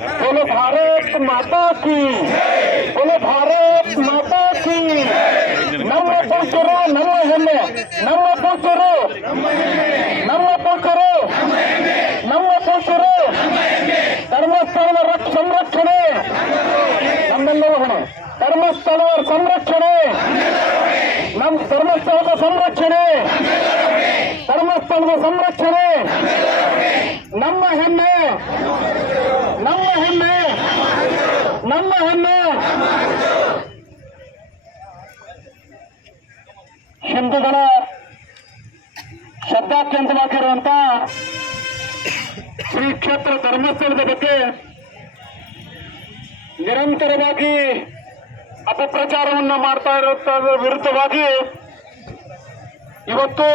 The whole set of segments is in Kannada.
बोलो भारत माता की, बोलो भारत माता की। ನಮ್ಮ ಪುರುಷರು ನಮ್ಮ ಹೆಮ್ಮೆ, ನಮ್ಮ ಪುರುಷರು ನಮ್ಮ ಪುರುಷರು ನಮ್ಮ ಪುರುಷರು ಧರ್ಮಸ್ಥಳದ ಸಂರಕ್ಷಣೆ ನಮ್ಮೆಲ್ಲರ ಹೊಣೆ. ಧರ್ಮಸ್ಥಳದ ಸಂರಕ್ಷಣೆ, ನಮ್ಮ ಧರ್ಮಸ್ಥಳದ ಸಂರಕ್ಷಣೆ, ಧರ್ಮಸ್ಥಳದ ಸಂರಕ್ಷಣೆ ನಮ್ಮ ಹೆಮ್ಮೆ, ನಮ್ಮ ಹೆಮ್ಮೆ, ನಮ್ಮ ಹೆಮ್ಮೆ. ಹಿಂದೂಗಳ ಶ್ರದ್ಧಾಕೇಂದ್ರವಾಗಿರುವಂತ ಶ್ರೀ ಕ್ಷೇತ್ರ ಧರ್ಮಸ್ಥಳದ ಬಗ್ಗೆ ನಿರಂತರವಾಗಿ ಅಪಪ್ರಚಾರವನ್ನು ಮಾಡ್ತಾ ಇರುವುದರ ವಿರುದ್ಧವಾಗಿ ಇವತ್ತು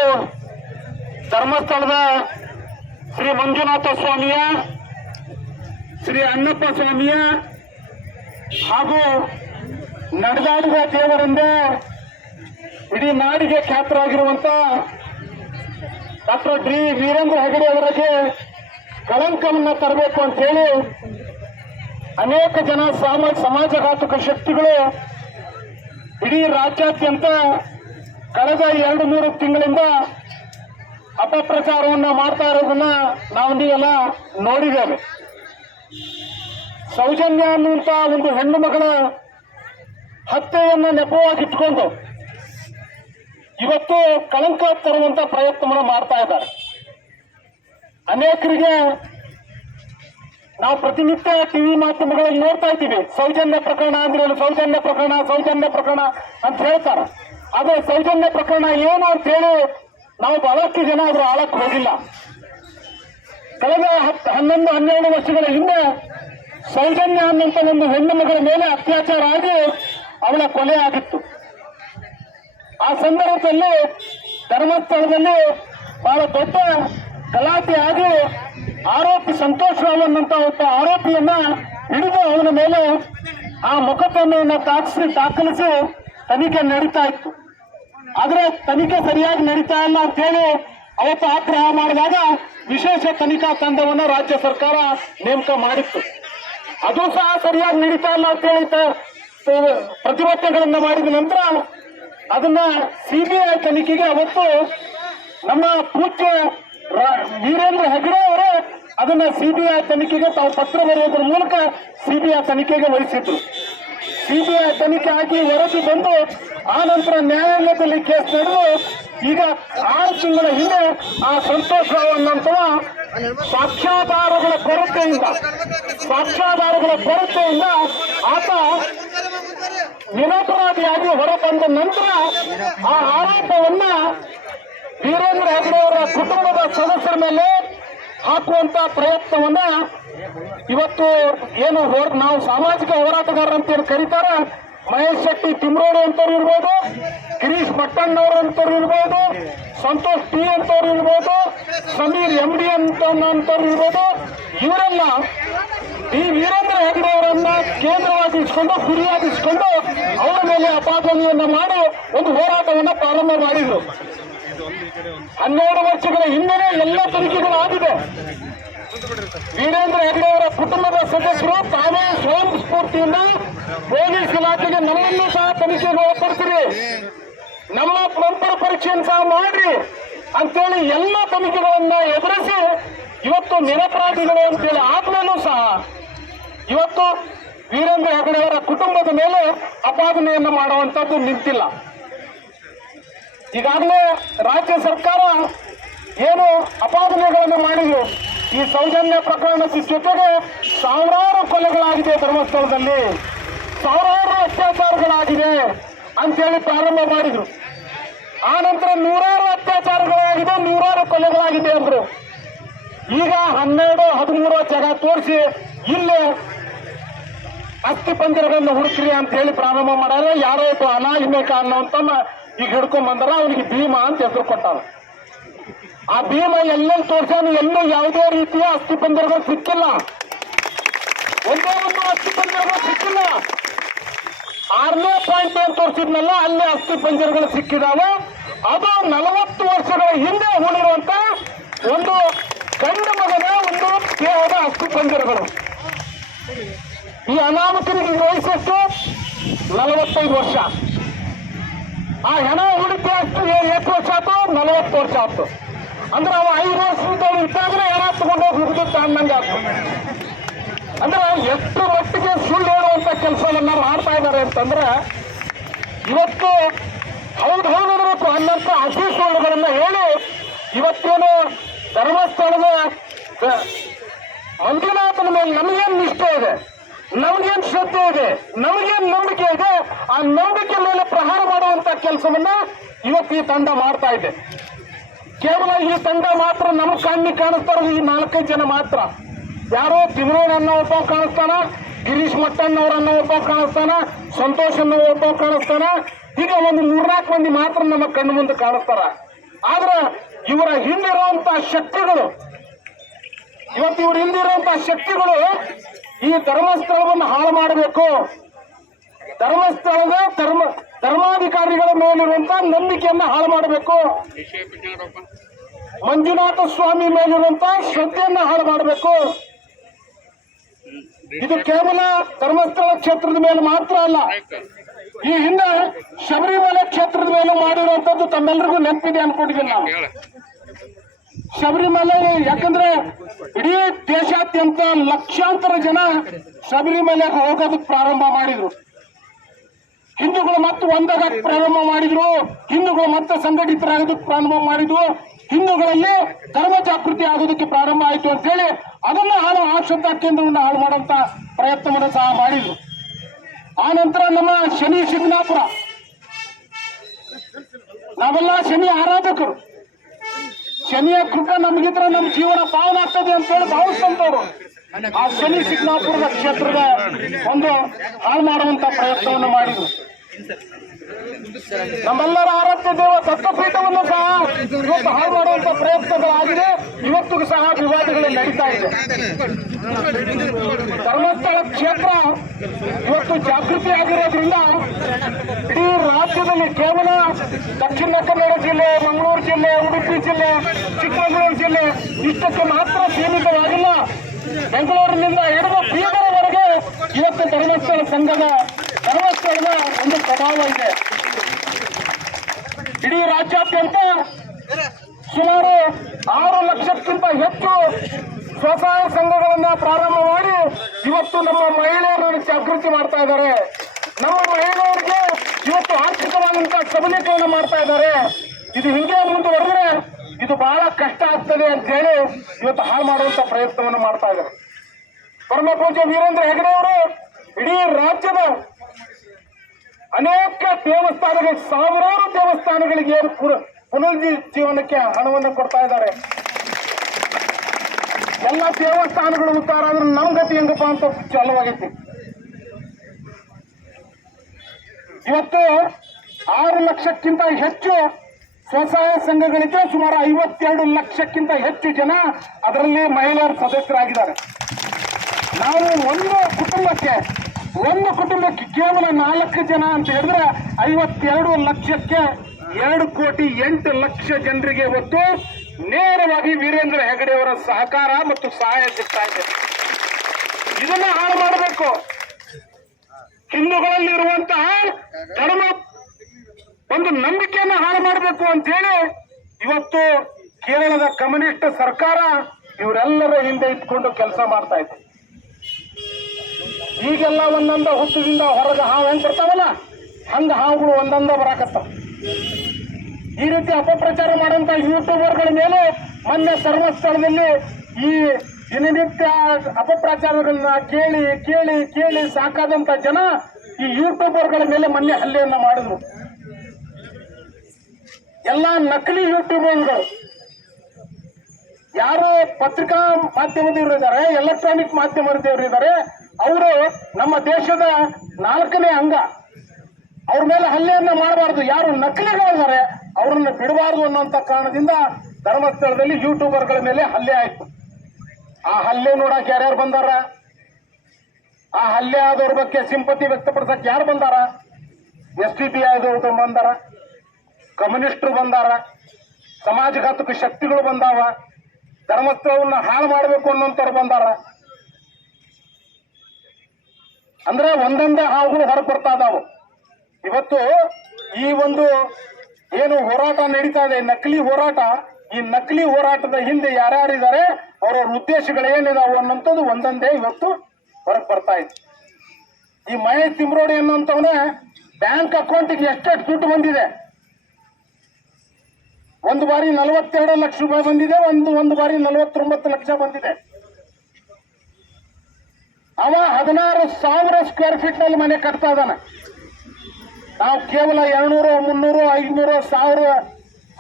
ಧರ್ಮಸ್ಥಳದ ಶ್ರೀ ಮಂಜುನಾಥ ಸ್ವಾಮಿಯ, ಶ್ರೀ ಅಣ್ಣಪ್ಪ ಸ್ವಾಮಿಯ ಹಾಗೂ ನಡೆದಾಡುವ ದೇವರೆಂದೇ ಇಡೀ ನಾಡಿಗೆ ಖ್ಯಾತರಾಗಿರುವಂತ ಡಾಕ್ಟರ್ ಡಿ ವೀರೇಂದ್ರ ಹೆಗಡೆ ಅವರಿಗೆ ಕಳಂಕವನ್ನು ತರಬೇಕು ಅಂತ ಹೇಳಿ ಅನೇಕ ಜನ ಸಮಾಜಘಾತಕ ಶಕ್ತಿಗಳು ಇಡೀ ರಾಜ್ಯಾದ್ಯಂತ ಕಳೆದ 2-3 ತಿಂಗಳಿಂದ ಅಪಪ್ರಚಾರವನ್ನು ಮಾಡ್ತಾ ಇರೋದನ್ನ ನಾವು ನೀವೆಲ್ಲ ನೋಡಿದ್ದೇವೆ. ಸೌಜನ್ಯ ಅನ್ನುವಂತ ಒಂದು ಹೆಣ್ಣು ಮಗಳ ಹತ್ಯೆಯನ್ನು ನೆಪವಾಗಿಟ್ಕೊಂಡು ಇವತ್ತು ಕಳಂಕ ತರುವಂತ ಪ್ರಯತ್ನವನ್ನು ಮಾಡ್ತಾ ಇದ್ದಾರೆ. ಅನೇಕರಿಗೆ ನಾವು ಪ್ರತಿನಿತ್ಯ ಟಿವಿ ಮಾಧ್ಯಮಗಳಲ್ಲಿ ನೋಡ್ತಾ ಇದ್ದೀವಿ, ಸೌಜನ್ಯ ಪ್ರಕರಣ ಅಂದ್ರೆ ಸೌಜನ್ಯ ಪ್ರಕರಣ, ಸೌಜನ್ಯ ಪ್ರಕರಣ ಅಂತ ಹೇಳ್ತಾರೆ. ಆದ್ರೆ ಸೌಜನ್ಯ ಪ್ರಕರಣ ಏನು ಅಂತ ಹೇಳಿ ನಾವು ಬಹಳಷ್ಟು ಜನ ಅದ್ರ ಆಳಕ್ಕೆ ಹೋಗಿಲ್ಲ. ಕಳೆದ 11-12 ವರ್ಷಗಳ ಹಿಂದೆ ಸೌಜನ್ಯ ಅನ್ನಂತ ಒಂದು ಹೆಣ್ಣು ಮಗಳ ಮೇಲೆ ಅತ್ಯಾಚಾರ ಆಗಿ ಅವಳ ಕೊಲೆ ಆಗಿತ್ತು. ಆ ಸಂದರ್ಭದಲ್ಲಿ ಧರ್ಮಸ್ಥಳದಲ್ಲಿ ಬಹಳ ದೊಡ್ಡ ಗಲಾಟೆ ಆಗಿ ಆರೋಪಿ ಸಂತೋಷ್ ರಾವ್ ಅನ್ನಂತ ಒಬ್ಬ ಆರೋಪಿಯನ್ನ ಹಿಡಿದು ಅವನ ಮೇಲೆ ಆ ಮೊಕದ್ದಮೆಯನ್ನು ದಾಖಲಿಸಿ ತನಿಖೆ ನಡೀತಾ ಇತ್ತು. ಆದ್ರೆ ತನಿಖೆ ಸರಿಯಾಗಿ ನಡೀತಾ ಇಲ್ಲ ಅಂತ ಹೇಳಿ ಅವತ್ತು ಆಗ್ರಹ ಮಾಡಿದಾಗ ವಿಶೇಷ ತನಿಖಾ ತಂಡವನ್ನು ರಾಜ್ಯ ಸರ್ಕಾರ ನೇಮಕ ಮಾಡಿತ್ತು. ಅದು ಸಹ ಸರಿಯಾಗಿ ನಡೀತಾ ಇಲ್ಲ ಅಂತ ಹೇಳಿ ಪ್ರತಿಭಟನೆಗಳನ್ನ ಮಾಡಿದ ನಂತರ ಅದನ್ನ ಸಿಬಿಐ ತನಿಖೆಗೆ ಅವತ್ತು ನಮ್ಮ ಪೂಜ್ಯ ವೀರೇಂದ್ರ ಹೆಗಡೆ ಅವರೇ ಅದನ್ನ ಸಿಬಿಐ ತನಿಖೆಗೆ ತಾವು ಪತ್ರ ಬರೆಯೋದ್ರ ಮೂಲಕ ಸಿಬಿಐ ತನಿಖೆಗೆ ವಹಿಸಿದ್ರು. ಸಿಬಿಐ ತನಿಖೆ ಆಗಿ ವರದಿ ಬಂದು ಆ ನಂತರ ನ್ಯಾಯಾಲಯದಲ್ಲಿ ಕೇಸ್ ನಡೆದು ಈಗ 6 ತಿಂಗಳ ಹಿಂದೆ ಆ ಸಂತೋಷ್ ರಾವ್ ಅನ್ನಂತವ ಸಾಕ್ಷ್ಯಾಧಾರಗಳ ಕೊರತೆಯಿಂದ ಆತ ನಿರಪರಾಧಿಯಾಗಿ ಹೊರಬಂದ ನಂತರ ಆ ಆರೋಪವನ್ನ ವೀರೇಂದ್ರ ಹೆಗಡೆ ಅವರ ಕುಟುಂಬದ ಸದಸ್ಯರ ಮೇಲೆ ಹಾಕುವಂತ ಪ್ರಯತ್ನವನ್ನ ಇವತ್ತು ಏನು ನಾವು ಸಾಮಾಜಿಕ ಹೋರಾಟಗಾರರು ಅಂತ ಏನು ಕರೀತಾರ, ಮಹೇಶ್ ಶೆಟ್ಟಿ ತಿಮ್ರೋಡಿ ಅಂತವ್ರು ಇರ್ಬೋದು, ಗಿರೀಶ್ ಭಟ್ಟಣ್ಣವ್ರು ಅಂತವ್ರು ಇರ್ಬೋದು, ಸಂತೋಷ್ ಟಿ ಅಂತವ್ರು ಇರ್ಬೋದು, ಸಮೀರ್ MD ಅಂತವ್ರು ಇರ್ಬೋದು, ಇವರೆಲ್ಲ ಈ ವೀರೇಂದ್ರ ಹೆಗಡೆ ಅವರನ್ನ ಕೇಂದ್ರವಾಗಿಸ್ಕೊಂಡು ಗುರಿಯಾಗಿಸ್ಕೊಂಡು ಅವರ ಮೇಲೆ ಅಪಾದನೆಯನ್ನ ಮಾಡಿ ಒಂದು ಹೋರಾಟವನ್ನ ಪ್ರಾರಂಭ ಮಾಡಿದ್ರು. 12 ವರ್ಷಗಳ ಹಿಂದೆನೇ ಎಲ್ಲ ತನಿಖೆಗಳು ಆಗಿದೆ. ವೀರೇಂದ್ರ ಹೆಗಡೆ ಅವರ ಕುಟುಂಬದ ಸದಸ್ಯರು ತಾವೇ ಸ್ವಯಂ ಸ್ಫೂರ್ತಿಯಿಂದ ಪೊಲೀಸ್ ಇಲಾಖೆಗೆ ನಮ್ಮನ್ನು ಸಹ ತನಿಖೆಗೆ ಒಳಪಡಿಸಿರಿ, ನಮ್ಮ ಪ್ರಮುಖ ಪರೀಕ್ಷೆಯನ್ನು ಸಹ ಮಾಡ್ರಿ ಅಂತೇಳಿ ಎಲ್ಲ ತನಿಖೆಗಳನ್ನ ಎದುರಿಸಿ ಇವತ್ತು ನಿರಪರಾಧಿಗಳು ಅಂತೇಳಿ ಆದ್ಮೇಲೂ ಸಹ ಇವತ್ತು ವೀರೇಂದ್ರ ಹೆಗಡೆ ಅವರ ಕುಟುಂಬದ ಮೇಲೆ ಅಪಾದನೆಯನ್ನು ಮಾಡುವಂತದ್ದು ನಿಂತಿಲ್ಲ. ಈಗಾಗಲೇ ರಾಜ್ಯ ಸರ್ಕಾರ ಏನು ಅಪಾದನೆಗಳನ್ನು ಮಾಡಿದ್ರು, ಈ ಸೌಜನ್ಯ ಪ್ರಕರಣದ ಜೊತೆಗೆ ಸಾವಿರಾರು ಕೊಲೆಗಳಾಗಿದೆ, ಧರ್ಮಸ್ಥಳದಲ್ಲಿ ಸಾವಿರಾರು ಅತ್ಯಾಚಾರಗಳಾಗಿದೆ ಅಂತೇಳಿ ಪ್ರಾರಂಭ ಮಾಡಿದ್ರು. ಆ ನಂತರ 100 ಅತ್ಯಾಚಾರಗಳಾಗಿದೆ, 100 ಕೊಲೆಗಳಾಗಿದೆ ಅಂದ್ರು. ಈಗ 12-13 ಜಾಗ ತೋರಿಸಿ ಇಲ್ಲೇ ಅಸ್ಥಿ ಪಂಜರಗಳನ್ನು ಹುಡುಕ್ರಿ ಅಂತ ಹೇಳಿ ಪ್ರಾರಂಭ ಮಾಡ್ಯಾರ. ಯಾರೋ ಒಬ್ಬ ಅನಾಹಿಮೇಕ ಅನ್ನೋಂತ ಈಗ ಹಿಡ್ಕೊಂಡ್ ಬಂದಾರ, ಅವನಿಗೆ ಭೀಮಾ ಅಂತ ಹೆಸರು ಕೊಟ್ಟಾರ. ಆ ಭೀಮಾ ಎಲ್ಲೆಲ್ಲಿ ತೋರ್ಸಾನು ಎಲ್ಲೂ ಯಾವುದೇ ರೀತಿಯ ಅಸ್ಥಿ ಪಂಜರಗಳು ಸಿಕ್ಕಿಲ್ಲ, ಒಂದೇ ಒಂದು ಅಸ್ಥಿ ಪಂಜರಗಳು ಸಿಕ್ಕಿಲ್ಲ. 6ನೇ ಪಾಯಿಂಟ್ ಏನ್ ತೋರಿಸಿದ್ನಲ್ಲ ಅಲ್ಲೇ ಅಸ್ಥಿ ಪಂಜರಗಳು ಸಿಕ್ಕಿದಾವೆ. ಅದು 40 ವರ್ಷಗಳ ಹಿಂದೆ ಹೂಡಿರುವಂತ ಒಂದು ಗಂಡು ಮಗನ ಒಂದು ದೇಹದ ಅಸ್ಥಿ ಪಂಜರಗಳು. ಈ ಅನಾಮಕನಿಗೆ ವಯಸ್ಸೆಷ್ಟು 45 ವರ್ಷ. ಆ ಹೆಣ ಹುಡುಕಿ ಅಷ್ಟು ಎಷ್ಟು ವರ್ಷ ಆಯ್ತು? 40 ವರ್ಷ ಆಯ್ತು. ಅಂದ್ರೆ ಅವ 5 ವರ್ಷದವ್ರು ಇದ್ದಾಗಲೇ ಹೆಣ ತಗೊಂಡೋಗಿ ಹುಡುಗ ಅನ್ನಂಗೆ ಆಯ್ತು. ಅಂದ್ರೆ ಎಷ್ಟು ಮಟ್ಟಿಗೆ ಸುಳ್ಳು ಹೇಳುವಂತ ಕೆಲಸವನ್ನ ಮಾಡ್ತಾ ಇದ್ದಾರೆ ಅಂತಂದ್ರೆ, ಇವತ್ತು ಹೌದು ಹೌದು ಅನ್ನಂತ ಹಸಿ ಸುಳ್ಳುಗಳನ್ನ ಹೇಳಿ ಇವತ್ತೇನು ಧರ್ಮಸ್ಥಳದ ಮಂಜುನಾಥನ ಮೇಲೆ ನಮಗೇನು ನಿಷ್ಠೆ ಇದೆ, ನಮಗೇನು ಶ್ರದ್ಧೆ ಇದೆ, ನಮಗೇನು ನಂಬಿಕೆ ಇದೆ, ಆ ನಂಬಿಕೆ ಮೇಲೆ ಪ್ರಹಾರ ಮಾಡುವಂತ ಕೆಲಸವನ್ನ ಇವತ್ತು ಈ ತಂಡ ಮಾಡ್ತಾ ಇದೆ. ಕೇವಲ ಈ ತಂಡ ಮಾತ್ರ ನಮ್ಮ ಕಣ್ಣಿಗೆ ಕಾಣಿಸ್ತಾ ಇರೋದು ಈ 4-5 ಜನ ಮಾತ್ರ. ಯಾರೋ ತಿಮ್ರೋಡ್ ಅನ್ನೋ ಒಬ್ಬ ಕಾಣಿಸ್ತಾನ, ಗಿರೀಶ್ ಮಟ್ಟಣ್ಣ ಅವರನ್ನ ಒಬ್ಬ ಕಾಣಿಸ್ತಾನ, ಸಂತೋಷ್ ಅನ್ನೋ ಒಬ್ಬ ಕಾಣಿಸ್ತಾನ. ಈಗ ಒಂದು 3-4 ಮಂದಿ ಮಾತ್ರ ನಮ್ಮ ಕಣ್ಣು ಮುಂದೆ ಕಾಣಿಸ್ತಾರ. ಆದ್ರೆ ಇವರ ಹಿಂದಿರುವಂತಹ ಶಕ್ತಿಗಳು, ಇವತ್ತು ಇವ್ರ ಹಿಂದಿರುವಂತಹ ಶಕ್ತಿಗಳು ಈ ಧರ್ಮಸ್ಥಳವನ್ನು ಹಾಳು ಮಾಡಬೇಕು, ಧರ್ಮಸ್ಥಳದ ಧರ್ಮಾಧಿಕಾರಿಗಳ ಮೇಲಿರುವಂತಹ ನಂಬಿಕೆಯನ್ನ ಹಾಳು ಮಾಡಬೇಕು, ಮಂಜುನಾಥ ಸ್ವಾಮಿ ಮೇಲಿರುವಂತಹ ಶ್ರದ್ಧೆಯನ್ನ ಹಾಳು ಮಾಡಬೇಕು. ಇದು ಕೇವಲ ಧರ್ಮಸ್ಥಳ ಕ್ಷೇತ್ರದ ಮೇಲೆ ಮಾತ್ರ ಅಲ್ಲ, ಈ ಹಿಂದೆ ಶಬರಿಮಲೆ ಕ್ಷೇತ್ರದ ಮೇಲೆ ಮಾಡಿರುವಂತದ್ದು ತಮ್ಮೆಲ್ಲರಿಗೂ ನೆನಪಿದೆ ಅನ್ಕೊಂಡಿದ್ದೀನಿ ನಾವು. ಶಬರಿಮಲೆ ಯಾಕಂದ್ರೆ ಇಡೀ ದೇಶಾದ್ಯಂತ ಲಕ್ಷಾಂತರ ಜನ ಶಬರಿಮಲೆಗೆ ಹೋಗೋದಕ್ಕೆ ಪ್ರಾರಂಭ ಮಾಡಿದ್ರು. ಹಿಂದೂಗಳು ಮತ್ತೆ ಒಂದಾಗಕ್ಕೆ ಪ್ರಾರಂಭ ಮಾಡಿದ್ರು, ಹಿಂದೂಗಳು ಮತ್ತೆ ಸಂಘಟಿತರಾಗೋದಕ್ಕೆ ಪ್ರಾರಂಭ ಮಾಡಿದ್ರು, ಹಿಂದೂಗಳಲ್ಲಿ ಧರ್ಮ ಜಾಗೃತಿ ಆಗೋದಕ್ಕೆ ಪ್ರಾರಂಭ ಆಯಿತು ಅಂತ ಹೇಳಿ ಅದನ್ನ ಆ ಶ್ರದ್ಧಾ ಕೇಂದ್ರವನ್ನು ಹಾಳು ಮಾಡುವಂತ ಪ್ರಯತ್ನವನ್ನು ಸಹ ಮಾಡಿದ್ರು. ಆ ನಂತರ ನಮ್ಮ ಶನಿ ಶಿಗ್ನಾಪುರ, ನಾವೆಲ್ಲ ಶನಿ ಆರಾಧಕರು, ಶನಿಯ ಕೃಪೆ ನಮಗಿದ್ರೆ ನಮ್ಮ ಜೀವನ ಪಾವನ ಆಗ್ತದೆ ಅಂತ ಹೇಳಿ ಭಾವಿಸ್ತಂತವ್ರು ಆ ಶನಿ ಶಿಗ್ನಾಪುರದ ಕ್ಷೇತ್ರದ ಒಂದು ಹಾಳು ಮಾಡುವಂತ ಪ್ರಯತ್ನವನ್ನು ಮಾಡಿದ್ರು. ನಮ್ಮೆಲ್ಲರ ಆರಾಧ್ಯ ದೇವ ದತ್ತಪೀಠವನ್ನು ಸಹ ಇವತ್ತು ಹಾಳು ಮಾಡುವಂತ ಪ್ರಯತ್ನಗಳಾಗಿದೆ. ಇವತ್ತಿಗೂ ಸಹ ವಿವಾದಗಳು ನಡೀತಾ ಇದೆ. ಧರ್ಮಸ್ಥಳ ಕ್ಷೇತ್ರ ಇವತ್ತು ಜಾಗೃತಿ ಆಗಿರೋದ್ರಿಂದ ಇಡೀ ರಾಜ್ಯದಲ್ಲಿ ಕೇವಲ ದಕ್ಷಿಣ ಕನ್ನಡ ಜಿಲ್ಲೆ, ಮಂಗಳೂರು ಜಿಲ್ಲೆ, ಉಡುಪಿ ಜಿಲ್ಲೆ, ಚಿಕ್ಕಮಗಳೂರು ಜಿಲ್ಲೆ ಇಷ್ಟಕ್ಕೆ ಮಾತ್ರ ಸೀಮಿತವಾಗಿಲ್ಲ. ಬೆಂಗಳೂರಿನಿಂದ ಹಿಡಿದು ಬೀದರ್ವರೆಗೆ ಇವತ್ತು ಧರ್ಮಸ್ಥಳದ ಒಂದು ಪ್ರಭಾವ ಇದೆ. ಇಡೀ ರಾಜ್ಯಾದ್ಯಂತ ಸುಮಾರು 6 ಲಕ್ಷಕ್ಕಿಂತ ಹೆಚ್ಚು ಸ್ವಸಹಾಯ ಸಂಘಗಳನ್ನ ಪ್ರಾರಂಭ ಮಾಡಿ ಇವತ್ತು ನಮ್ಮ ಮಹಿಳೆಯರನ್ನು ಜಾಗೃತಿ ಮಾಡ್ತಾ ಇದ್ದಾರೆ. ನಮ್ಮ ಮಹಿಳೆಯರಿಗೆ ಇವತ್ತು ಆರ್ಥಿಕವಾದಂತಹ ಸಬಲೀಕರಣ ಮಾಡ್ತಾ ಇದ್ದಾರೆ. ಇದು ಹಿಂಗೆ ಮುಂದುವರೆದ್ರೆ ಇದು ಬಹಳ ಕಷ್ಟ ಆಗ್ತದೆ ಅಂತ ಹೇಳಿ ಇವತ್ತು ಹಾಳು ಮಾಡುವಂತ ಪ್ರಯತ್ನವನ್ನು ಮಾಡ್ತಾ ಇದ್ದಾರೆ. ಪರಮ ಪೂಜ್ಯ ವೀರೇಂದ್ರ ಹೆಗಡೆ ಅವರು ಇಡೀ ರಾಜ್ಯದ ಅನೇಕ ದೇವಸ್ಥಾನಗಳು, ಸಾವಿರಾರು ದೇವಸ್ಥಾನಗಳಿಗೆ ಪುನರುಜ್ಜೀವನಕ್ಕೆ ಹಣವನ್ನು ಕೊಡ್ತಾ ಇದ್ದಾರೆ. ಎಲ್ಲ ದೇವಸ್ಥಾನಗಳು ಉದ್ಧಾರ ಆದ್ರೆ ನಮ್ ಗತಿ ಹೆಂಗಪ್ಪ ಅಂತ ಚಾಲುವಾಗೈತಿ. ಇವತ್ತು 6 ಲಕ್ಷಕ್ಕಿಂತ ಹೆಚ್ಚು ಸ್ವಸಹಾಯ ಸಂಘಗಳಿದ್ರೆ ಸುಮಾರು 52 ಲಕ್ಷಕ್ಕಿಂತ ಹೆಚ್ಚು ಜನ ಅದರಲ್ಲಿ ಮಹಿಳೆಯರು ಸದಸ್ಯರಾಗಿದ್ದಾರೆ. ನಾವು ಒಂದು ಕುಟುಂಬಕ್ಕೆ ಕೇವಲ 4 ಜನ ಅಂತ ಹೇಳಿದ್ರೆ 52 ಲಕ್ಷಕ್ಕೆ 2,08,00,000 ಜನರಿಗೆ ಇವತ್ತು ನೇರವಾಗಿ ವೀರೇಂದ್ರ ಹೆಗಡೆಯವರ ಸಹಕಾರ ಮತ್ತು ಸಹಾಯ ಸಿಗ್ತಾ ಇದೆ. ಇದನ್ನ ಹಾಳು ಮಾಡಬೇಕು. ಹಿಂದೂಗಳಲ್ಲಿ ಇರುವಂತಹ ಧರ್ಮ ಒಂದು ನಂಬಿಕೆಯನ್ನ ಹಾಳು ಮಾಡಬೇಕು ಅಂತ ಹೇಳಿ ಇವತ್ತು ಕೇರಳದ ಕಮ್ಯುನಿಸ್ಟ್ ಸರ್ಕಾರ ಇವರೆಲ್ಲರ ಹಿಂದೆ ಇಟ್ಕೊಂಡು ಕೆಲಸ ಮಾಡ್ತಾ ಇದೆ. ಈಗೆಲ್ಲ ಒಂದೊಂದ ಹುತ್ತದಿಂದ ಹೊರಗೆ ಹಾವು ಹೆಂಗ್ ಬರ್ತಾವಲ್ಲ ಹಂಗ ಹಾವುಗಳು ಒಂದೊಂದ ಬರಾಕತ್ತಾವ. ಈ ರೀತಿ ಅಪಪ್ರಚಾರ ಮಾಡುವಂತ ಯೂಟ್ಯೂಬರ್ಗಳ ಮೇಲೆ ಮೊನ್ನೆ ಧರ್ಮಸ್ಥಳದಲ್ಲಿ ಈ ದಿನನಿತ್ಯ ಅಪಪ್ರಚಾರಗಳನ್ನ ಕೇಳಿ ಕೇಳಿ ಕೇಳಿ ಸಾಕಾದಂತ ಜನ ಈ ಯೂಟ್ಯೂಬರ್ಗಳ ಮೇಲೆ ಮೊನ್ನೆ ಹಲ್ಲೆಯನ್ನ ಮಾಡಿದ್ರು. ಎಲ್ಲ ನಕಲಿ ಯೂಟ್ಯೂಬರ್ಗಳು, ಯಾರು ಪತ್ರಿಕಾ ಮಾಧ್ಯಮದವರು ಇದ್ದಾರೆ, ಎಲೆಕ್ಟ್ರಾನಿಕ್ ಮಾಧ್ಯಮದವರು ಇದ್ದಾರೆ, ಅವರು ನಮ್ಮ ದೇಶದ 4ನೇ ಅಂಗ. ಅವ್ರ ಮೇಲೆ ಹಲ್ಲೆಯನ್ನ ಮಾಡಬಾರ್ದು. ಯಾರು ನಕಲಿಗಳಿದ್ದಾರೆ ಅವರನ್ನು ಬಿಡಬಾರ್ದು ಅನ್ನುವಂತ ಕಾರಣದಿಂದ ಧರ್ಮಸ್ಥಳದಲ್ಲಿ ಯೂಟ್ಯೂಬರ್ಗಳ ಮೇಲೆ ಹಲ್ಲೆ ಆಯ್ತು. ಆ ಹಲ್ಲೆ ನೋಡಕ್ ಯಾರ್ಯಾರು ಬಂದಾರ? ಆ ಹಲ್ಲೆ ಆದವ್ರ ಬಗ್ಗೆ ಸಿಂಪತಿ ವ್ಯಕ್ತಪಡಿಸಕ್ ಯಾರು ಬಂದಾರ? SDPI ಆದವ್ರು ಬಂದಾರ, ಕಮ್ಯುನಿಸ್ಟರು ಬಂದಾರ, ಸಮಾಜಘಾತಕ ಶಕ್ತಿಗಳು ಬಂದಾವ, ಧರ್ಮಸ್ಥಳವನ್ನ ಹಾಳು ಮಾಡಬೇಕು ಅನ್ನೋಂಥವ್ರು ಬಂದಾರ. ಅಂದ್ರೆ ಒಂದೊಂದೇ ಹಾವುಗಳು ಹೊರಗೆ ಬರ್ತಾ ಇದಾವು. ಇವತ್ತು ಈ ಒಂದು ಏನು ಹೋರಾಟ ನಡೀತಾ ಇದೆ, ನಕಲಿ ಹೋರಾಟ, ಈ ನಕಲಿ ಹೋರಾಟದ ಹಿಂದೆ ಯಾರ್ಯಾರಿದ್ದಾರೆ, ಅವರವ್ರ ಉದ್ದೇಶಗಳು ಏನಿದಾವು ಅನ್ನೋಂಥದ್ದು ಒಂದೊಂದೇ ಇವತ್ತು ಹೊರಗೆ ಬರ್ತಾ ಇದೆ. ಈ ಮಹೇಶ್ ತಿಮ್ರೋಡಿ ಅನ್ನೋಂಥವನ ಬ್ಯಾಂಕ್ ಅಕೌಂಟಿಗೆ ಎಷ್ಟೆಷ್ಟು ದುಡ್ಡು ಬಂದಿದೆ. ಒಂದು ಬಾರಿ 42 ಲಕ್ಷ ರೂಪಾಯಿ ಬಂದಿದೆ, ಒಂದು ಬಾರಿ 49 ಲಕ್ಷ ಬಂದಿದೆ. ಅವ 16,000 ಸ್ಕ್ವೇರ್ ಫೀಟ್ ನಲ್ಲಿ ಮನೆ ಕಟ್ತಾ ಇದ್ದಾನೆ. ನಾವು ಕೇವಲ 200, 300, 500, 1000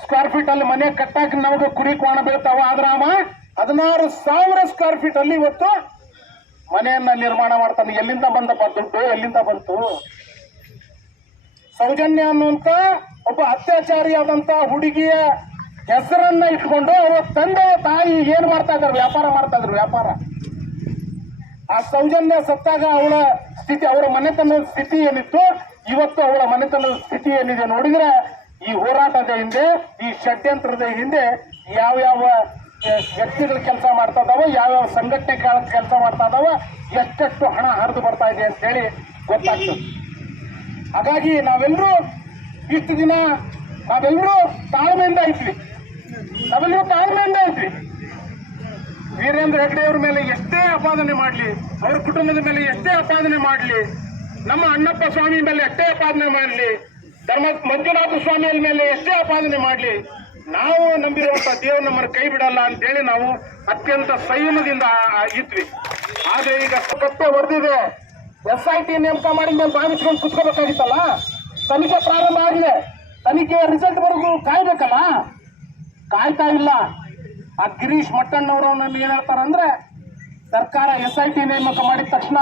ಸ್ಕ್ವೇರ್ ಫೀಟ್ ಅಲ್ಲಿ ಮನೆ ಕಟ್ಟಾಕ ನಮಗೆ ಕುರಿ ಕೋಣ ಬೀಳ್ತಾವ. ಆದ್ರೆ ಅವ 16,000 ಸ್ಕ್ವೇರ್ ಫೀಟ್ ಅಲ್ಲಿ ಇವತ್ತು ಮನೆಯನ್ನ ನಿರ್ಮಾಣ ಮಾಡ್ತಾನೆ. ಎಲ್ಲಿಂದ ಬಂದಪ್ಪ ದುಡ್ಡು, ಎಲ್ಲಿಂದ ಬಂತು? ಸೌಜನ್ಯ ಅನ್ನುವಂತ ಒಬ್ಬ ಅತ್ಯಾಚಾರಿಯಾದಂತ ಹುಡುಗಿಯ ಹೆಸರನ್ನ ಇಟ್ಕೊಂಡು ಅವರ ತಂದೆ ತಾಯಿ ಏನ್ ಮಾಡ್ತಾ ಇದ್ರು? ವ್ಯಾಪಾರ ಮಾಡ್ತಾ ಇದ್ರು, ವ್ಯಾಪಾರ. ಆ ಸೌಜನ್ಯ ಸತ್ತಾಗ ಅವಳ ಸ್ಥಿತಿ, ಅವರ ಮನೆತನದ ಸ್ಥಿತಿ ಏನಿತ್ತು, ಇವತ್ತು ಅವಳ ಮನೆತನದ ಸ್ಥಿತಿ ಏನಿದೆ ನೋಡಿದ್ರೆ, ಈ ಹೋರಾಟದ ಹಿಂದೆ, ಈ ಷಡ್ಯಂತ್ರದ ಹಿಂದೆ ಯಾವ್ಯಾವ ವ್ಯಕ್ತಿಗಳು ಕೆಲಸ ಮಾಡ್ತಾ ಇದಾವ, ಯಾವ್ಯಾವ ಸಂಘಟನೆಗಳ ಕೆಲಸ ಮಾಡ್ತಾ ಇದಾವ, ಎಷ್ಟೆಷ್ಟು ಹಣ ಹರಿದು ಬರ್ತಾ ಇದೆ ಅಂತ ಹೇಳಿ ಗೊತ್ತಾಗ್ತದೆ. ಹಾಗಾಗಿ ನಾವೆಲ್ಲರೂ ಇಷ್ಟು ದಿನ ನಾವೆಲ್ಲರೂ ತಾಳ್ಮೆಯಿಂದ ಇದ್ವಿ. ವೀರೇಂದ್ರ ಹೆಗ್ಗಡೆ ಅವ್ರ ಮೇಲೆ ಎಷ್ಟೇ ಆಪಾದನೆ ಮಾಡಲಿ, ಅವ್ರ ಕುಟುಂಬದ ಮೇಲೆ ಎಷ್ಟೇ ಆಪಾದನೆ ಮಾಡಲಿ, ನಮ್ಮ ಅಣ್ಣಪ್ಪ ಸ್ವಾಮಿ ಮೇಲೆ ಎಷ್ಟೇ ಆಪಾದನೆ ಮಾಡಲಿ, ಮಂಜುನಾಥ ಸ್ವಾಮಿಯ ಮೇಲೆ ಎಷ್ಟೇ ಆಪಾದನೆ ಮಾಡಲಿ, ನಾವು ನಂಬಿರುವಂತ ದೇವರು ನಮ್ಮನ್ನು ಕೈ ಬಿಡಲ್ಲ ಅಂತೇಳಿ ನಾವು ಅತ್ಯಂತ ಸಂಯಮದಿಂದ ಇದ್ವಿ. ಆದ್ರೆ ಈಗ ಕತ್ತೆ ಹೊಡೆದಿದೆ, SIT ನೇಮಕ ಮಾಡಿ ಮೇಲೆ ಬಾವಿಸ್ಕೊಂಡು ಕುತ್ಕೋಬೇಕಾಗಿತ್ತಲ್ಲ. ತನಿಖೆ ಪ್ರಾರಂಭ ಆಗಿದೆ, ತನಿಖೆ ರಿಸಲ್ಟ್ ವರೆಗೂ ಕಾಯ್ಬೇಕಲ್ಲ, ಕಾಯ್ತಾ ಇಲ್ಲ. ಆ ಗಿರೀಶ್ ಮಟ್ಟಣ್ಣವರು ಏನ್ ಹೇಳ್ತಾರಂದ್ರೆ, ಸರ್ಕಾರ SIT ನೇಮಕ ಮಾಡಿದ ತಕ್ಷಣ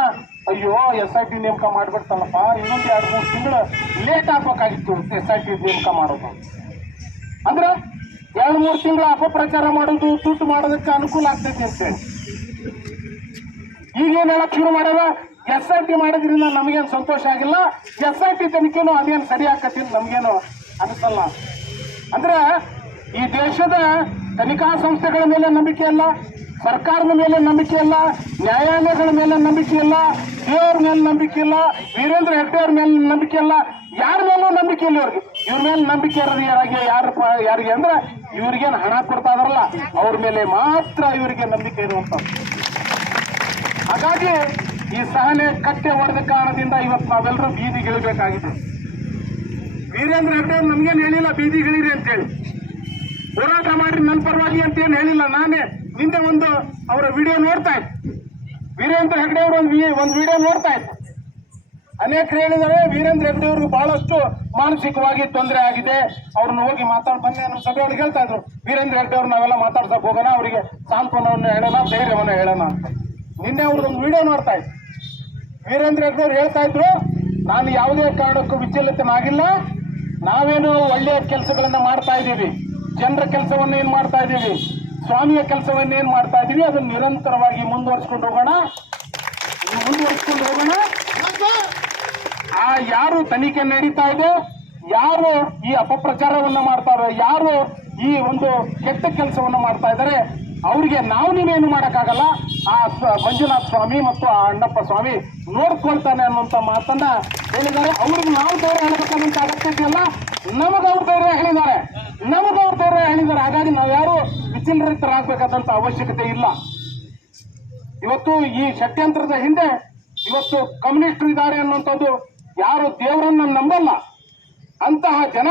ಅಯ್ಯೋ SIT ನೇಮಕ ಮಾಡ್ಬಿಡ್ತಲ್ಲಪ್ಪ, ಇನ್ನೊಂದು 2-3 ತಿಂಗಳು ಲೇಟ್ ಆಗ್ಬೇಕಾಗಿತ್ತು SIT ನೇಮಕ ಮಾಡೋದು. ಅಂದ್ರೆ 2-3 ತಿಂಗಳು ಅಪಪ್ರಚಾರ ಮಾಡೋದು, ದುಡ್ಡು ಮಾಡೋದಕ್ಕೆ ಅನುಕೂಲ ಆಗ್ತೈತಿ ಅಂತೇಳಿ ಈಗೇನ್ ಹೇಳಕ್ ಶುರು ಮಾಡ್ಯಾರ, SIT ಮಾಡೋದ್ರಿಂದ ನಮಗೇನು ಸಂತೋಷ ಆಗಿಲ್ಲ, SIT ತನಿಖೆನೂ ಅದೇನು ಸರಿ ಆಕತಿ ನಮ್ಗೇನು ಅನಿಸಲ್ಲ. ಅಂದ್ರೆ ಈ ದೇಶದ ತನಿಖಾ ಸಂಸ್ಥೆಗಳ ಮೇಲೆ ನಂಬಿಕೆ ಇಲ್ಲ, ಸರ್ಕಾರದ ಮೇಲೆ ನಂಬಿಕೆ ಇಲ್ಲ, ನ್ಯಾಯಾಲಯಗಳ ಮೇಲೆ ನಂಬಿಕೆ ಇಲ್ಲ, ದೇವ್ರ ಮೇಲೆ ನಂಬಿಕೆ ಇಲ್ಲ, ವೀರೇಂದ್ರ ಹೆಗ್ಗಡೆ ಅವ್ರ ಮೇಲೆ ನಂಬಿಕೆ ಇಲ್ಲ, ಯಾರ ಮೇಲೂ ನಂಬಿಕೆ ಇಲ್ಲ ಇವ್ರಿಗೆ. ಇವ್ರ ಮೇಲೆ ನಂಬಿಕೆ ಇರೋದು ಯಾರಿಗೆ ಅಂದ್ರೆ ಇವ್ರಿಗೇನು ಹಣ ಕೊಡ್ತಾ ಇದಾರಲ್ಲ ಅವ್ರ ಮೇಲೆ ಮಾತ್ರ ಇವರಿಗೆ ನಂಬಿಕೆ ಇರುವಂತ. ಹಾಗಾಗಿ ಈ ಸಹನೆ ಕಟ್ಟೆ ಹೊಡೆದ ಕಾರಣದಿಂದ ಇವತ್ತು ನಾವೆಲ್ಲರೂ ಬೀದಿಗಿಳಿಬೇಕಾಗಿದೆ. ವೀರೇಂದ್ರ ಹೆಗ್ಗಡೆ ನಮ್ಗೇನು ಹೇಳಿಲ್ಲ ಬೀದಿಗಿಳಿರಿ ಅಂತೇಳಿ, ಹೋರಾಟ ಮಾಡ್ರಿ ನನ್ನ ಪರವಾಗಿ ಅಂತೇನು ಹೇಳಿಲ್ಲ. ನಾನೇ ನಿನ್ನೆ ಒಂದು ಅವರ ವಿಡಿಯೋ ನೋಡ್ತಾ ಇದ್ದೆ, ವೀರೇಂದ್ರ ಹೆಗ್ಗಡೆ ಅವರು ಒಂದು ವಿಡಿಯೋ ನೋಡ್ತಾ ಇದ್ದೆ. ಅನೇಕರು ಹೇಳಿದರೆ ವೀರೇಂದ್ರ ಹೆಗ್ಗಡೆ ಅವ್ರಿಗೆ ಬಹಳಷ್ಟು ಮಾನಸಿಕವಾಗಿ ತೊಂದರೆ ಆಗಿದೆ, ಅವ್ರನ್ನ ಹೋಗಿ ಬನ್ನಿ ನಮ್ಮ ಸಭೆಯೊಳಗೆ ಹೇಳ್ತಾ ಇದ್ರು, ವೀರೇಂದ್ರ ಹೆಗ್ಗಡೆ ಅವ್ರು ನಾವೆಲ್ಲ ಮಾತಾಡ್ಸಕ್ ಹೋಗೋಣ, ಅವರಿಗೆ ಸಾಂತ್ವನವನ್ನು ಹೇಳೋಣ, ಧೈರ್ಯವನ್ನು ಹೇಳೋಣ ಅಂತ. ನಿನ್ನೆ ಅವ್ರದ್ದೊಂದು ವಿಡಿಯೋ ನೋಡ್ತಾ ಇದ್ದೆ. ವೀರೇಂದ್ರ ಹೆಗ್ಗಡೆ ಅವ್ರು ಹೇಳ್ತಾ ಇದ್ರು, ನಾನು ಯಾವುದೇ ಕಾರಣಕ್ಕೂ ವಿಚಲಿತನಾಗಿಲ್ಲ, ನಾವೇನು ಒಳ್ಳೆಯ ಕೆಲಸಗಳನ್ನ ಮಾಡ್ತಾ ಇದ್ದೀವಿ, ಜನರ ಕೆಲಸವನ್ನು ಏನ್ ಮಾಡ್ತಾ ಇದ್ದೀವಿ, ಸ್ವಾಮಿಯ ಕೆಲಸವನ್ನು ಏನ್ ಮಾಡ್ತಾ ಇದ್ದೀವಿ, ಅದನ್ನು ನಿರಂತರವಾಗಿ ಮುಂದುವರಿಸ್ಕೊಂಡು ಹೋಗೋಣ. ಆ ಯಾರು ತನಿಖೆ ನಡೀತಾ ಇದೆ, ಯಾರು ಈ ಅಪಪ್ರಚಾರವನ್ನ ಮಾಡ್ತಾರೆ, ಯಾರು ಈ ಒಂದು ಕೆಟ್ಟ ಕೆಲಸವನ್ನ ಮಾಡ್ತಾ ಇದ್ದಾರೆ, ಅವ್ರಿಗೆ ನೀವೇನು ಮಾಡಕ್ಕಾಗಲ್ಲ. ಆ ಮಂಜುನಾಥ ಸ್ವಾಮಿ ಮತ್ತು ಆ ಅಣ್ಣಪ್ಪ ಸ್ವಾಮಿ ನೋಡ್ಕೊಳ್ತಾನೆ ಅನ್ನುವಂತ ಮಾತನ್ನ ಹೇಳಿದ್ದಾರೆ. ಅವ್ರಿಗೆ ನಾವು ಧೈರ್ಯ ಹೇಳಬೇಕಾದಂತ ಅಗತ್ಯತೆ ಇಲ್ಲ, ನಮಗವ್ರ ಧೈರ್ಯ ಹೇಳಿದ್ದಾರೆ. ಹಾಗಾಗಿ ನಾವು ಯಾರು ವಿಚಲಿತರಾಗಬೇಕಾದಂತ ಅವಶ್ಯಕತೆ ಇಲ್ಲ. ಇವತ್ತು ಈ ಷಡ್ಯಂತ್ರದ ಹಿಂದೆ ಇವತ್ತು ಕಮ್ಯುನಿಸ್ಟರು ಇದ್ದಾರೆ ಅನ್ನುವಂಥದ್ದು, ಯಾರು ದೇವರನ್ನ ನಂಬಲ್ಲ ಅಂತಹ ಜನ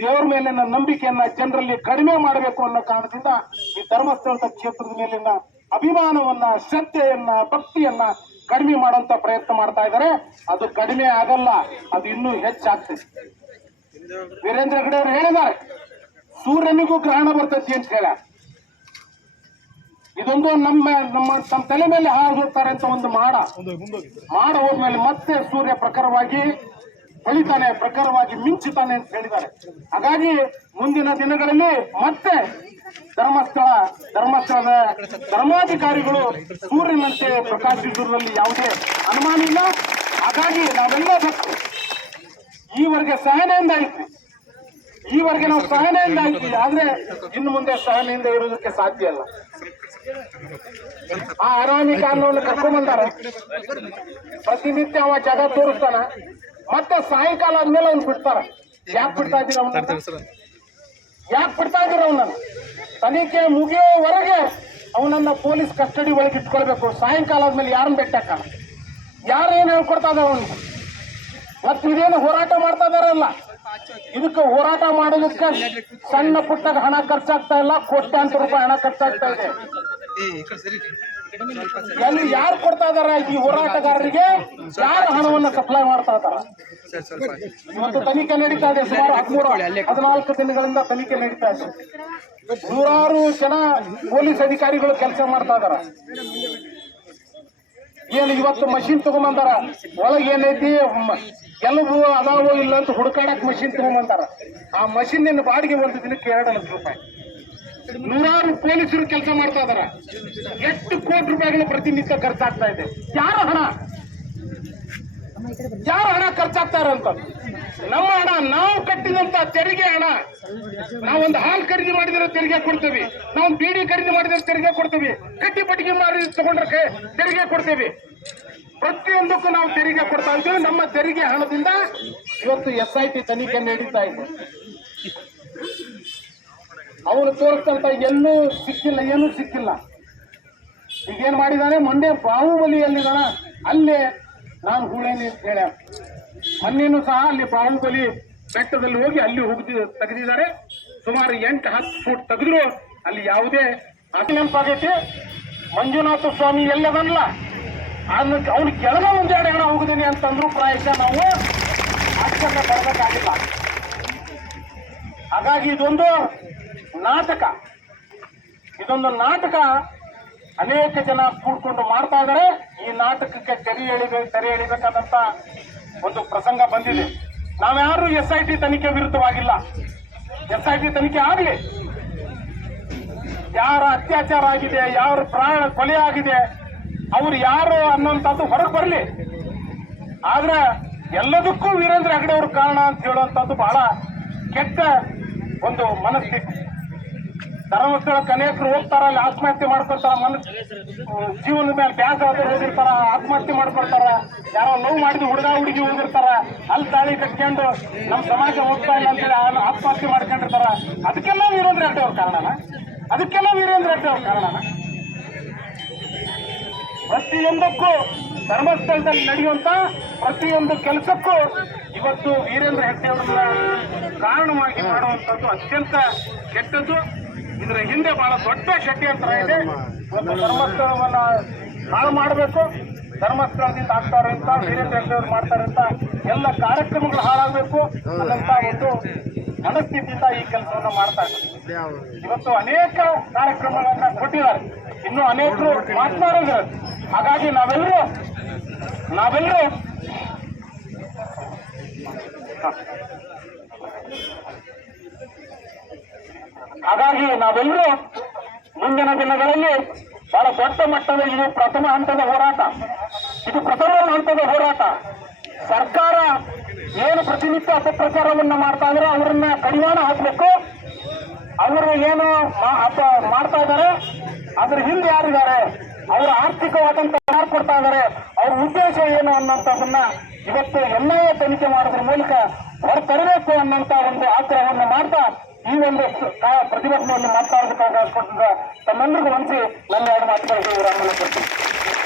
ದೇವರ ಮೇಲಿನ ನಂಬಿಕೆಯನ್ನ ಜನರಲ್ಲಿ ಕಡಿಮೆ ಮಾಡಬೇಕು ಅನ್ನೋ ಕಾರಣದಿಂದ ಈ ಧರ್ಮಸ್ಥಳದ ಕ್ಷೇತ್ರದ ಮೇಲಿನ ಅಭಿಮಾನವನ್ನ, ಶ್ರದ್ಧೆಯನ್ನ, ಭಕ್ತಿಯನ್ನ ಕಡಿಮೆ ಮಾಡುವಂತ ಪ್ರಯತ್ನ ಮಾಡ್ತಾ ಇದ್ದಾರೆ. ಅದು ಕಡಿಮೆ ಆಗಲ್ಲ, ಅದು ಇನ್ನೂ ಹೆಚ್ಚಾಗ್ತದೆ. ವೀರೇಂದ್ರ ಹೆಗ್ಗಡೆ ಅವರು ಹೇಳಿದ್ದಾರೆ, ಸೂರ್ಯನಿಗೂ ಗ್ರಹಣ ಬರ್ತೈತಿ ಅಂತ ಹೇಳ. ಇದೊಂದು ನಮ್ಮ ತಲೆ ಮೇಲೆ ಹಾದು ಹೋಗ್ತಾರೆ ಅಂತ ಒಂದು ಮಾಡ ಹೋದ್ಮೇಲೆ ಮತ್ತೆ ಸೂರ್ಯ ಪ್ರಖರವಾಗಿ ಹೊಳಿತಾನೆ, ಪ್ರಖರವಾಗಿ ಮಿಂಚುತ್ತಾನೆ ಅಂತ ಹೇಳಿದ್ದಾರೆ. ಹಾಗಾಗಿ ಮುಂದಿನ ದಿನಗಳಲ್ಲಿ ಮತ್ತೆ ಧರ್ಮಸ್ಥಳದ ಧರ್ಮಾಧಿಕಾರಿಗಳು ಸೂರ್ಯನಂತೆ ಪ್ರಕಾಶಿಸುವುದರಲ್ಲಿ ಯಾವುದೇ ಅನುಮಾನ ಇಲ್ಲ. ಹಾಗಾಗಿ ನಾವೆಲ್ಲ ಈವರೆಗೆ ಸಹನೆಯಿಂದ ಇದ್ವಿ, ಈವರೆಗೆ ನಾವು ಸಹನೆಯಿಂದ ಇದ್ವಿ, ಆದ್ರೆ ಇನ್ನು ಮುಂದೆ ಸಹನೆಯಿಂದ ಇರುವುದಕ್ಕೆ ಸಾಧ್ಯ ಇಲ್ಲ. ಆ ಹರಾಮಿ ಕಾನೂನು ಕರ್ಕೊಂಡ್ಬಂದಾರ. ಪ್ರತಿನಿತ್ಯ ಅವ ಜಾಗ ತೋರಿಸ್ತಾನ, ಮತ್ತೆ ಸಾಯಂಕಾಲ ಆದ್ಮೇಲೆ ಅವ್ನು ಬಿಡ್ತಾರ. ಯಾಕೆ ಬಿಡ್ತಾ ಇದ್ದೀರ ಅವನನ್ನ? ಯಾಕೆ ಬಿಡ್ತಾ ಇದ್ದೀರ ಅವನನ್ನ? ತನಿಖೆ ಮುಗಿಯೋವರೆಗೆ ಅವನನ್ನ ಪೊಲೀಸ್ ಕಸ್ಟಡಿ ಒಳಗೆ ಇಟ್ಕೊಳ್ಬೇಕು. ಸಾಯಂಕಾಲ ಆದ್ಮೇಲೆ ಯಾರನ್ನ ಬೆಟ್ಟಕ್ಕ, ಯಾರು ಏನು ಹೇಳ್ಕೊಡ್ತಾ ಇದಾರೆ ಅವನಿಗೆ? ಮತ್ತೆ ಇದೇನು ಹೋರಾಟ ಮಾಡ್ತಾ ಇದಾರಲ್ಲ, ಇದಕ್ಕೆ ಹೋರಾಟ ಮಾಡೋದಕ್ಕೆ ಸಣ್ಣ ಪುಟ್ಟ ಹಣ ಖರ್ಚಾಗ್ತಾ ಇಲ್ಲ, ಕೋಟ್ಯಾಂತರ ರೂಪಾಯಿ ಹಣ ಖರ್ಚಾಗ್ತಾ ಇದೆ. ಎಲ್ಲಿ ಯಾರು ಕೊಡ್ತಾ ಇದಾರ ಈ ಹೋರಾಟಗಾರರಿಗೆ? ಯಾರು ಹಣವನ್ನು ಸಪ್ಲೈ ಮಾಡ್ತಾ ಇದಾರ? ಇವತ್ತು ತನಿಖೆ ನಡೀತಾ ಇದೆ. ಸುಮಾರು 14 ದಿನಗಳಿಂದ ತನಿಖೆ ನಡೀತಾ ಇದೆ. ನೂರಾರು ಜನ ಪೊಲೀಸ್ ಅಧಿಕಾರಿಗಳು ಕೆಲಸ ಮಾಡ್ತಾ ಇದಾರ. ಏನು ಇವತ್ತು ಮಷಿನ್ ತಗೊಂಬಂದಾರ, ಒಳಗೆ ಏನೈತಿ ಕೆಲವು ಅದಾವೋ ಇಲ್ಲ ಅಂತ ಹುಡುಕಾಡಕ್ ಮಷಿನ್ ತಗೊಂಬಂದಾರ. ಆ ಮಷಿನ್ ಬಾಡಿಗೆ ಒಂದು ದಿನಕ್ಕೆ 2 ಲಕ್ಷ ರೂಪಾಯಿ. ನೂರಾರು ಪೊಲೀಸರು ಕೆಲಸ ಮಾಡ್ತಾ ಇದಾರ. 8 ಕೋಟಿ ರೂಪಾಯಿಗಳ ಪ್ರತಿನಿತ್ಯ ಖರ್ಚಾಗ್ತಾ ಇದೆ. ಯಾರ ಹಣ ಖರ್ಚಾಗ್ತಾ ಇರೋಂತ? ನಮ್ಮ ಹಣ, ನಾವು ಕಟ್ಟಿದಂತ ತೆರಿಗೆ ಹಣ. ನಾವೊಂದು ಹಾಲು ಖರೀದಿ ಮಾಡಿದ್ರೆ ತೆರಿಗೆ ಕೊಡ್ತೀವಿ, ನಾವು ಬೀಡಿ ಖರೀದಿ ಮಾಡಿದ್ರೆ ತೆರಿಗೆ ಕೊಡ್ತೀವಿ, ಕಟ್ಟಿ ಪಟ್ಟಿಗೆ ಮಾಡಿ ತಗೊಂಡ್ರೆ ತೆರಿಗೆ ಕೊಡ್ತೀವಿ. ಪ್ರತಿಯೊಂದಕ್ಕೂ ನಾವು ತೆರಿಗೆ ಕೊಡ್ತಾ ಇದ್ದೀವಿ. ನಮ್ಮ ತೆರಿಗೆ ಹಣದಿಂದ ಇವತ್ತು SIT ತನಿಖೆ ನಡೀತಾ ಇದೆ. ಅವನು ತೋರಿಸ್ತಂತ ಎಲ್ಲೂ ಸಿಕ್ಕಿಲ್ಲ, ಏನೂ ಸಿಕ್ಕಿಲ್ಲ. ಈಗೇನ್ ಮಾಡಿದಾನೆ, ಮೊನ್ನೆ ಬಾಹುಬಲಿಯಲ್ಲಿದಾನ, ಅಲ್ಲೇ ನಾನು ಹೂಳೇನಿ ಅಂತ ಹೇಳ. ಮೊನ್ನೆನೂ ಸಹ ಅಲ್ಲಿ ಬಾಹುಬಲಿ ಬೆಟ್ಟದಲ್ಲಿ ಹೋಗಿ ಅಲ್ಲಿ ತೆಗೆದಿದ್ದಾರೆ. ಸುಮಾರು 8-10 ಫೂಟ್ ತೆಗೆದ್ರು ಅಲ್ಲಿ ಯಾವುದೇ ನೆನಪಾಗೈತಿ. ಮಂಜುನಾಥ ಸ್ವಾಮಿ ಎಲ್ಲದಲ್ಲ, ಅವನು ಕೆಳಗ ಒಂದೆರಡು ಹಣ ಹೋಗಿದ್ದೀನಿ ಅಂತಂದ್ರು ಪ್ರಾಯಶಃ ನಾವು ಆಶ್ಚರ್ಯ ಪಡಬೇಕಾಗಿಲ್ಲ. ಹಾಗಾಗಿ ಇದೊಂದು ನಾಟಕ ಅನೇಕ ಜನ ಕೂಡ್ಕೊಂಡು ಮಾಡ್ತಾ ಇದ್ದಾರೆ. ಈ ನಾಟಕಕ್ಕೆ ತೆರೆ ಎಳಿಬೇಕಾದಂತ ಒಂದು ಪ್ರಸಂಗ ಬಂದಿದೆ. ನಾವ್ಯಾರು SIT ತನಿಖೆ ವಿರುದ್ಧವಾಗಿಲ್ಲ. SIT ತನಿಖೆ ಆಗಲಿ, ಯಾರ ಅತ್ಯಾಚಾರ ಆಗಿದೆ, ಯಾರ ಪ್ರಾಣ ಕೊಲೆ ಆಗಿದೆ, ಅವ್ರು ಯಾರು ಅನ್ನೋಂಥದ್ದು ಹೊರಗೆ ಬರಲಿ. ಆದ್ರೆ ಎಲ್ಲದಕ್ಕೂ ವೀರೇಂದ್ರ ಹೆಗಡೆ ಅವರು ಕಾರಣ ಅಂತ ಹೇಳುವಂಥದ್ದು ಬಹಳ ಕೆಟ್ಟ ಒಂದು ಮನಸ್ಥಿತಿ. ಧರ್ಮಸ್ಥಳಕ್ಕೆ ಅನೇಕರು ಹೋಗ್ತಾರ, ಅಲ್ಲಿ ಆತ್ಮಹತ್ಯೆ ಮಾಡ್ಕೊಳ್ತಾರ, ಜೀವನದ ಮೇಲೆ ಬ್ಯಾಸ ಹೋಗಿರ್ತಾರ, ಆತ್ಮಹತ್ಯೆ ಮಾಡ್ಕೊಳ್ತಾರ. ಯಾರೋ ಲವ್ ಮಾಡಿದ ಹುಡುಗಿ ಹೋಗಿರ್ತಾರ, ಅಲ್ಲಿ ತಾಳಿ ಕಟ್ಕೊಂಡು ನಮ್ಮ ಸಮಾಜ ಹೋಗ್ತಾ ಇಲ್ಲ ಅಂತೇಳಿ ಆತ್ಮಹತ್ಯೆ ಮಾಡ್ಕೊಂಡಿರ್ತಾರ. ಅದಕ್ಕೆಲ್ಲ ವೀರೇಂದ್ರ ಹೆಗಡೆ ಅವ್ರ ಕಾರಣನ? ಪ್ರತಿಯೊಂದಕ್ಕೂ ಧರ್ಮಸ್ಥಳದಲ್ಲಿ ನಡೆಯುವಂತ ಪ್ರತಿಯೊಂದು ಕೆಲಸಕ್ಕೂ ಇವತ್ತು ವೀರೇಂದ್ರ ಹೆಗಡೆ ಅವರನ್ನ ಕಾರಣವಾಗಿ ಮಾಡುವಂಥದ್ದು ಅತ್ಯಂತ ಕೆಟ್ಟದ್ದು. ಇದರ ಹಿಂದೆ ಬಹಳ ದೊಡ್ಡ ಷಡ್ಯಂತ್ರ ಇದೆ. ಇವತ್ತು ಧರ್ಮಸ್ಥಳವನ್ನ ಹಾಳು ಮಾಡಬೇಕು, ಧರ್ಮಸ್ಥಳದಿಂದ ಆಗ್ತಾರಂತ ವೀರೇಂದ್ರ ಹೆಗಡೆ ಅವರು ಮಾಡ್ತಾರಂತ ಎಲ್ಲ ಕಾರ್ಯಕ್ರಮಗಳು ಹಾಳಾಗಬೇಕು ಅನ್ನಂತ ಒಂದು ಮನಸ್ಥಿತಿಯಿಂದ ಈ ಕೆಲಸವನ್ನ ಮಾಡ್ತಾ ಇದ್ದಾರೆ. ಇವತ್ತು ಅನೇಕ ಕಾರ್ಯಕ್ರಮಗಳನ್ನ ಕೊಟ್ಟಿದ್ದಾರೆ, ಇನ್ನು ಅನೇಕರು ಮಾತನಾಡಿದ್ದಾರೆ. ಹಾಗಾಗಿ ನಾವೆಲ್ಲರೂ ಮುಂದಿನ ದಿನಗಳಲ್ಲಿ ಬಹಳ ದೊಡ್ಡ ಮಟ್ಟದ ಇದು ಪ್ರಥಮ ಹಂತದ ಹೋರಾಟ. ಸರ್ಕಾರ ಏನು ಪ್ರತಿನಿತ್ಯ ಅಪಪ್ರಚಾರವನ್ನ ಮಾಡ್ತಾ ಇದ್ರೆ ಅವರನ್ನ ಕಡಿವಾಣ ಹಾಕಬೇಕು. ಅವರು ಏನು ಮಾಡ್ತಾ ಇದ್ದಾರೆ, ಅದ್ರ ಹಿಂದೆ ಯಾರಿದ್ದಾರೆ, ಅವರ ಆರ್ಥಿಕವಾದಂತ ಯಾರು ಕೊಡ್ತಾ ಇದ್ದಾರೆ, ಅವ್ರ ಉದ್ದೇಶ ಏನು ಅನ್ನೋಂಥದ್ದನ್ನ ಇವತ್ತು NIA ತನಿಖೆ ಮಾಡೋದ್ರ ಮೂಲಕ ಹೊರತರಬೇಕು ಅನ್ನೋಂತ ಒಂದು ಆಗ್ರಹವನ್ನು ಮಾಡ್ತಾ ಈ ಒಂದು ಪ್ರತಿಭಟನೆಯನ್ನು ಮಾತಾಡೋದಕ್ಕಾಗ ತಮ್ಮೆಲ್ಲರಿಗೂ ಮನಸಿ ನನ್ನ 2 ಮಾತುಗಳಿಗೆ ವಿರಾಮ ಕೊಡ್ತೀನಿ.